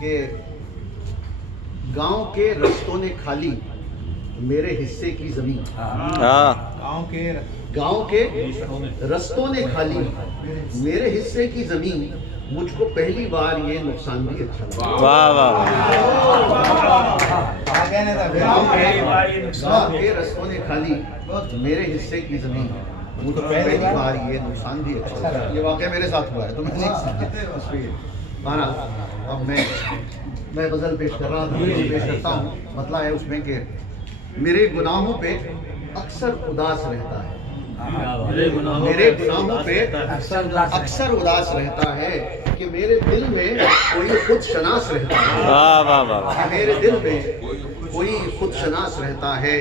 کہ گاؤں کے رستوں نے کھالی میرے حصے کی زمین، گاؤں کے رستوں نے کھالی میرے حصے کی زمین، مجھ کو پہلی بار یہ نقصان بھی اچھا لگا۔ واہ واہ گاؤں کے رستوں نے کھالی میرے حصے کی زمین، مجھ کو پہلی بار یہ نقصان بھی اچھا لگا۔ یہ واقعہ میرے ساتھ ہوا ہے تو میں نہیں بہرحال اب میں غزل پیش کر رہا تھا، پیش کرتا ہوں۔ مطلب ہے اس میں کہ میرے گناہوں پہ اکثر اداس رہتا ہے، میرے گناہوں پہ اکثر اداس رہتا ہے کہ میرے دل میں کوئی خود شناس رہتا ہے، میرے دل میں کوئی خود شناس رہتا ہے۔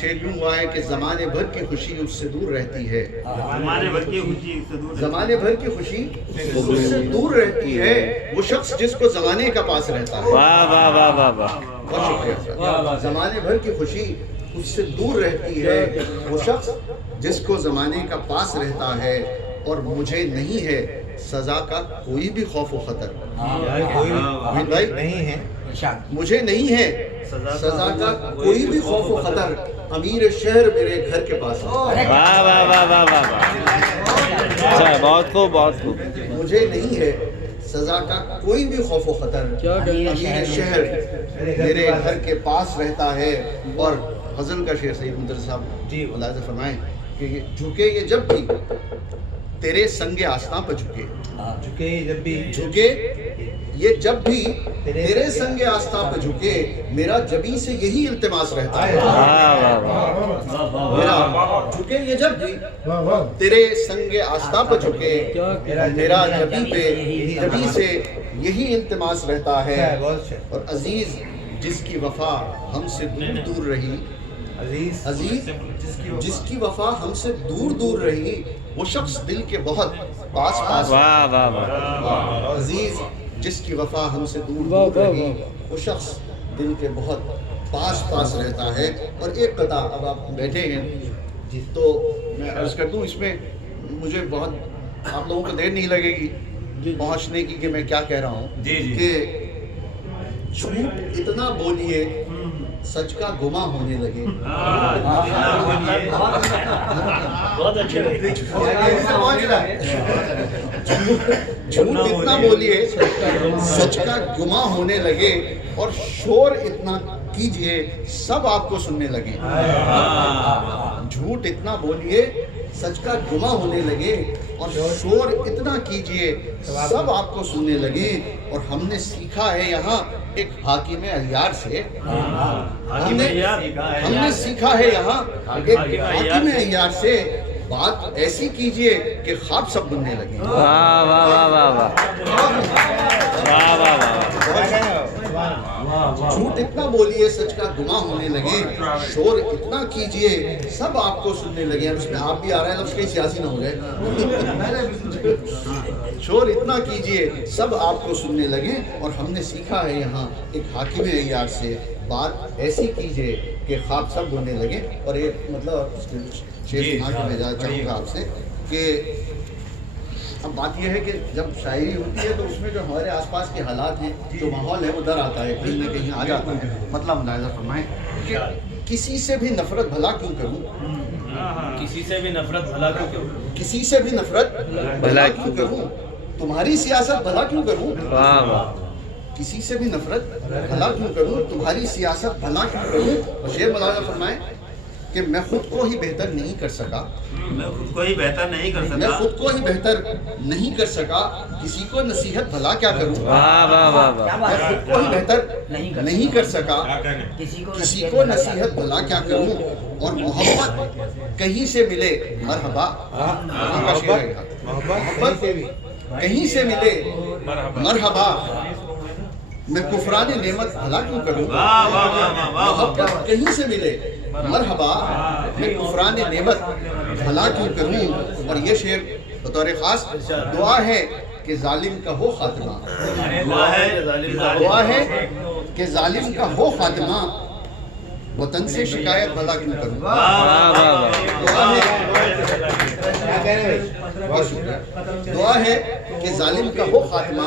شعر یوں ہوا ہے کہ زمانے بھر کی خوشی اس سے دور رہتی ہے، زمانے بھر کی خوشی اس سے دور رہتی ہے، وہ شخص جس کو زمانے کا پاس رہتا ہے۔ بہت شکریہ۔ زمانے بھر کی خوشی اس سے دور رہتی ہے، وہ شخص جس کو زمانے کا پاس رہتا ہے، اور مجھے نہیں ہے سزا کا کوئی بھی خوف و خطر۔ مجھے نہیں ہے سزا کا کوئی بھی خوف و خطر، امیر شہر میرے گھر کے پاس ہے۔ بہت خوب بہت خوب۔ مجھے نہیں ہے سزا کا کوئی بھی خوف و خطر، امیر شہر میرے گھر کے پاس رہتا ہے۔ اور غزل کا شعر سید مدرس صاحب ملاحظہ فرمائیں کہ جھکے یہ جب بھی تیرے سنگ آستاں پہ جھکے، جھکے یہ جب بھی تیرے سنگ آستاں پہ جھکے، میرا جبیں سے یہی التماس رہتا ہے۔ میرا جھکے یہ جب بھی تیرے سنگ آستاں پہ جھکے، میرا جبیں سے یہی التماس رہتا ہے۔ اور عزیز جس کی وفا ہم سے دور دور رہی، عزیز جس کی وفا ہم سے دور دور رہی، وہ شخص دل کے بہت پاس پاس۔ عزیز جس کی وفا ہم سے دور دور رہی، وہ شخص دل کے بہت پاس پاس رہتا ہے۔ اور ایک قطع اب آپ بیٹھے ہیں تو میں عرض کر دوں، اس میں مجھے بہت آپ لوگوں کو دیر نہیں لگے گی پہنچنے کی کہ میں کیا کہہ رہا ہوں کہ جھوٹ اتنا بولیے سچ کا گما ہونے لگے، جھوٹ اتنا بولیے سچ کا گما ہونے لگے، اور شور اتنا کیجئے سب آپ کو سننے لگے۔ جھوٹ اتنا بولیے سچ کا گما ہونے لگے، اور شور اتنا کیجئے سب آپ کو سننے لگے۔ اور ہم نے سیکھا ہے یہاں ایک حاکم اغیار سے، ہم نے سیکھا ہے یہاں ایک حاکم اغیار سے، بات ایسی کیجئے کہ خواب سب بننے لگے۔ جھوٹ اتنا بولیے سچ کا گما ہونے لگے، شور اتنا کیجئے سب آپ کو سننے لگے۔ اس میں آپ بھی آ رہے ہیں، لفظ کہیں سیاسی نہ ہو جائے۔ شور اتنا کیجئے سب آپ کو سننے لگے، اور ہم نے سیکھا ہے یہاں ایک حاکم اغیار سے، بات ایسی کیجئے کہ خواب سب بننے لگے۔ اور ایک مطلب شعر سنا کے میں چاہوں گا آپ سے کہ اب بات یہ ہے کہ جب شاعری ہوتی ہے تو اس میں جو ہمارے آس پاس کے حالات ہیں، جو ماحول ہے، وہ در آتا ہے، کہیں نہ کہیں آ جاتا ہے۔ مطلب ملاحظہ فرمائیں کہ کسی سے بھی نفرت بھلا کیوں کروں، کسی سے بھی نفرت بھلا کیوں کروں، کسی سے بھی نفرت بھلا کیوں کروں، تمہاری سیاست بھلا کیوں کروں، کسی سے بھی نفرت بھلا کیوں کروں، تمہاری سیاست بھلا کیوں کروں۔ اور شعر ملاحظہ فرمائیں کہ میں خود کو ہی بہتر نہیں کر سکا، میں خود کو ہی بہتر نہیں کر سکا، میں خود کو ہی بہتر نہیں کر سکا، کسی کو نصیحت بھلا کیا کروں، میں خود کو ہی بہتر نہیں کر سکا، کسی کو نصیحت بھلا کیا کروں۔ اور محبت کہیں سے ملے مرحبا، محبت کہیں سے ملے مرحبا، میں کفران نعمت بھلا کیوں کروں، محبت کہیں سے ملے مرحبا، میں کفران نعمت بھلا کیوں کروں۔ اور یہ شعر بطور خاص دعا ہے کہ ظالم کا ہو خاتمہ، دعا ہے کہ ظالم کا ہو خاتمہ، وطن سے شکایت بھلا کیوں کروں۔ دعا ہے کہ ظالم کا ہو خاتمہ،